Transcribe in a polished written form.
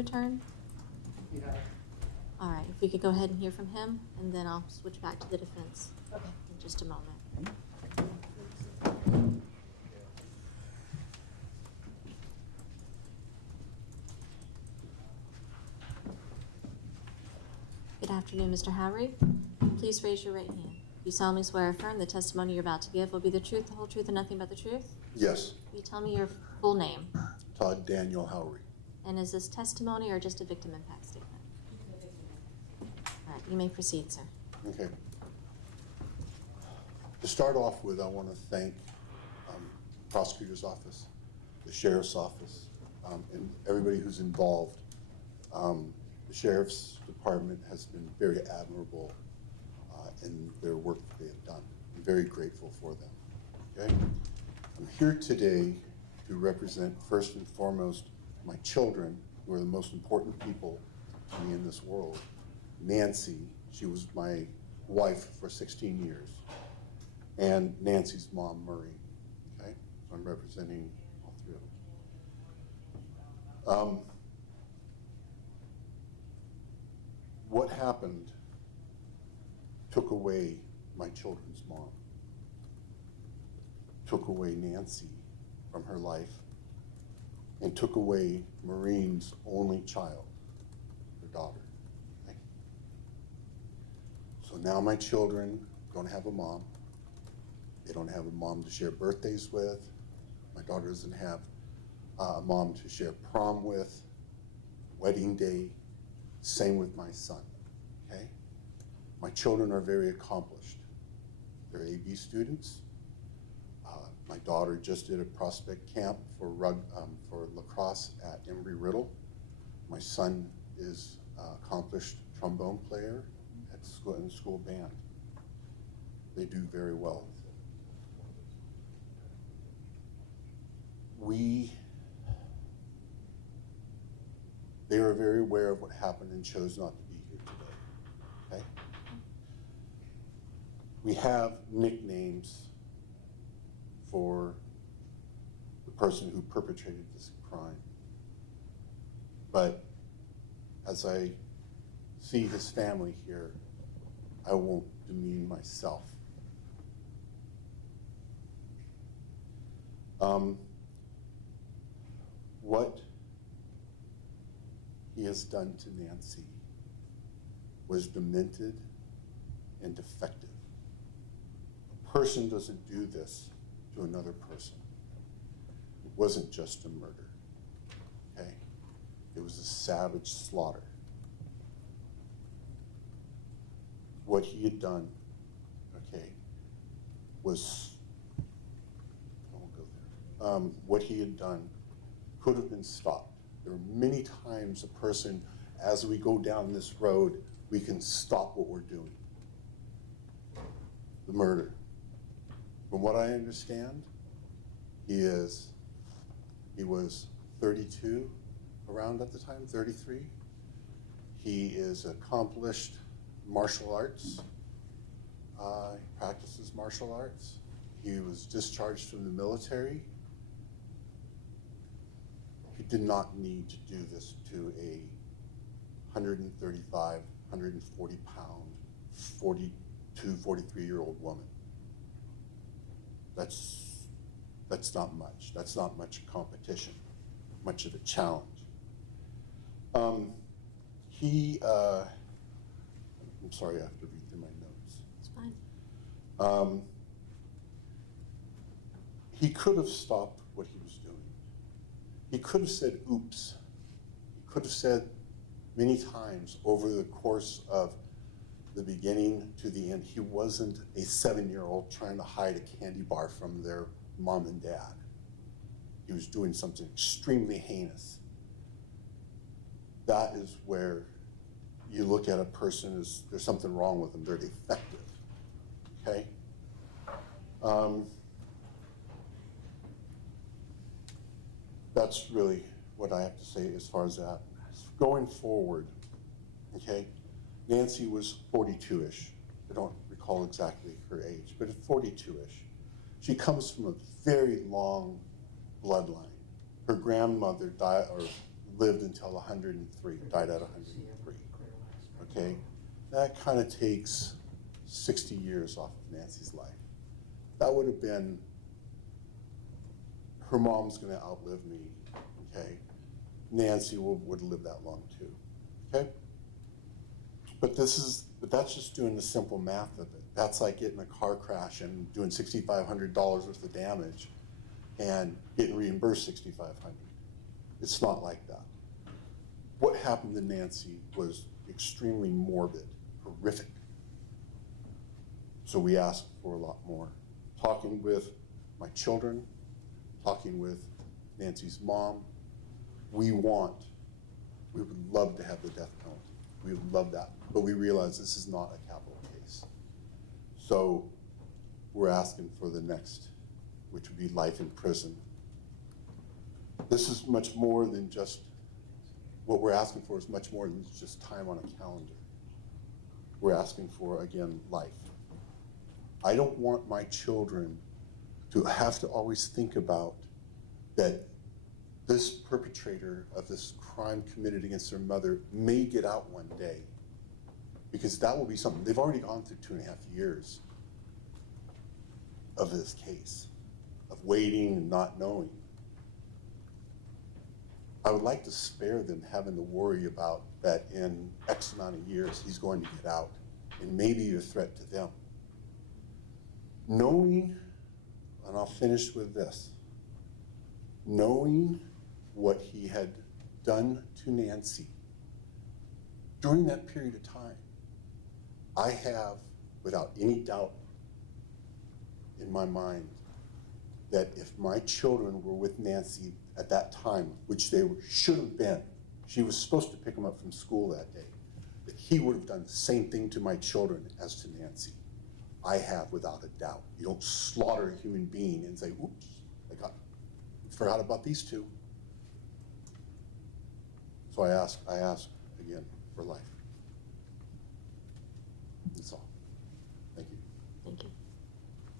return? He has. All right, if we could go ahead and hear from him, and then I'll switch back to the defense Okay. in just a moment. Good afternoon, Mr. Howery. Please raise your right hand. You solemnly swear or affirm the testimony you're about to give will be the truth, the whole truth, and nothing but the truth? Yes. Will you tell me your full name? Todd Daniel Howery. And is this testimony or just a victim impact statement? All right, you may proceed, sir. Okay. To start off with, I want to thank prosecutor's office, the sheriff's office, and everybody who's involved. The sheriff's department has been very admirable in their work that they have done. I'm very grateful for them. Okay? I'm here today to represent, first and foremost, my children, who are the most important people to me in this world. Nancy, she was my wife for 16 years, and Nancy's mom, Marie. Okay? So I'm representing all three of them. What happened took away my children's mom, took away Nancy from her life, and took away Maureen's only child, her daughter. Okay? So now my children don't have a mom. They don't have a mom to share birthdays with. My daughter doesn't have a mom to share prom with, wedding day. Same with my son, okay? My children are very accomplished. They're AB students. My daughter just did a prospect camp for lacrosse at Embry-Riddle. My son is an accomplished trombone player at school, in the school band. They do very well. They are very aware of what happened and chose not to be here today, okay? We have nicknames for the person who perpetrated this crime. But as I see his family here, I won't demean myself. What he has done to Nancy was demented and defective. A person doesn't do this to another person. It wasn't just a murder, okay? It was a savage slaughter. What he had done, okay, was, I won't go there. What he had done could have been stopped. There are many times a person, as we go down this road, we can stop what we're doing. The murder. From what I understand, he was 32 around at the time, 33. He is accomplished martial arts. He practices martial arts. He was discharged from the military. He did not need to do this to a 135, 140 pound, 42, 43-year-old woman. That's not much. That's not much competition, much of a challenge. I'm sorry, I have to read through my notes. It's fine. He could have stopped what he was doing. He could have said, oops. He could have said many times over the course of the beginning to the end, he wasn't a 7-year-old trying to hide a candy bar from their mom and dad. He was doing something extremely heinous. That is where you look at a person as there's something wrong with them, they're defective, okay? That's really what I have to say as far as that. Going forward, okay, Nancy was 42-ish. I don't recall exactly her age, but 42-ish. She comes from a very long bloodline. Her grandmother died, or lived until 103, died at 103. Okay, that kind of takes 60 years off of Nancy's life. That would have been, her mom's going to outlive me, okay? Nancy would live that long too, okay? But that's just doing the simple math of it. That's like getting a car crash and doing $6,500 worth of damage and getting reimbursed $6,500. It's not like that. What happened to Nancy was extremely morbid, horrific. So we asked for a lot more. Talking with my children, talking with Nancy's mom, we would love to have the death penalty. We would love that, but we realize this is not a capital case. So we're asking for the next, which would be life in prison. This is much more than just, what we're asking for is much more than just time on a calendar. We're asking for, again, life. I don't want my children to have to always think about that this perpetrator of this crime committed against their mother may get out one day, because that will be something. They've already gone through 2.5 years of this case, of waiting and not knowing. I would like to spare them having to worry about that in X amount of years he's going to get out and maybe a threat to them. Knowing, and I'll finish with this, knowing what he had done to Nancy during that period of time, I have, without any doubt in my mind, that if my children were with Nancy at that time, which they should have been, she was supposed to pick them up from school that day, that he would have done the same thing to my children as to Nancy. I have, without a doubt. You don't slaughter a human being and say, oops, I forgot about these two. So I ask again for life.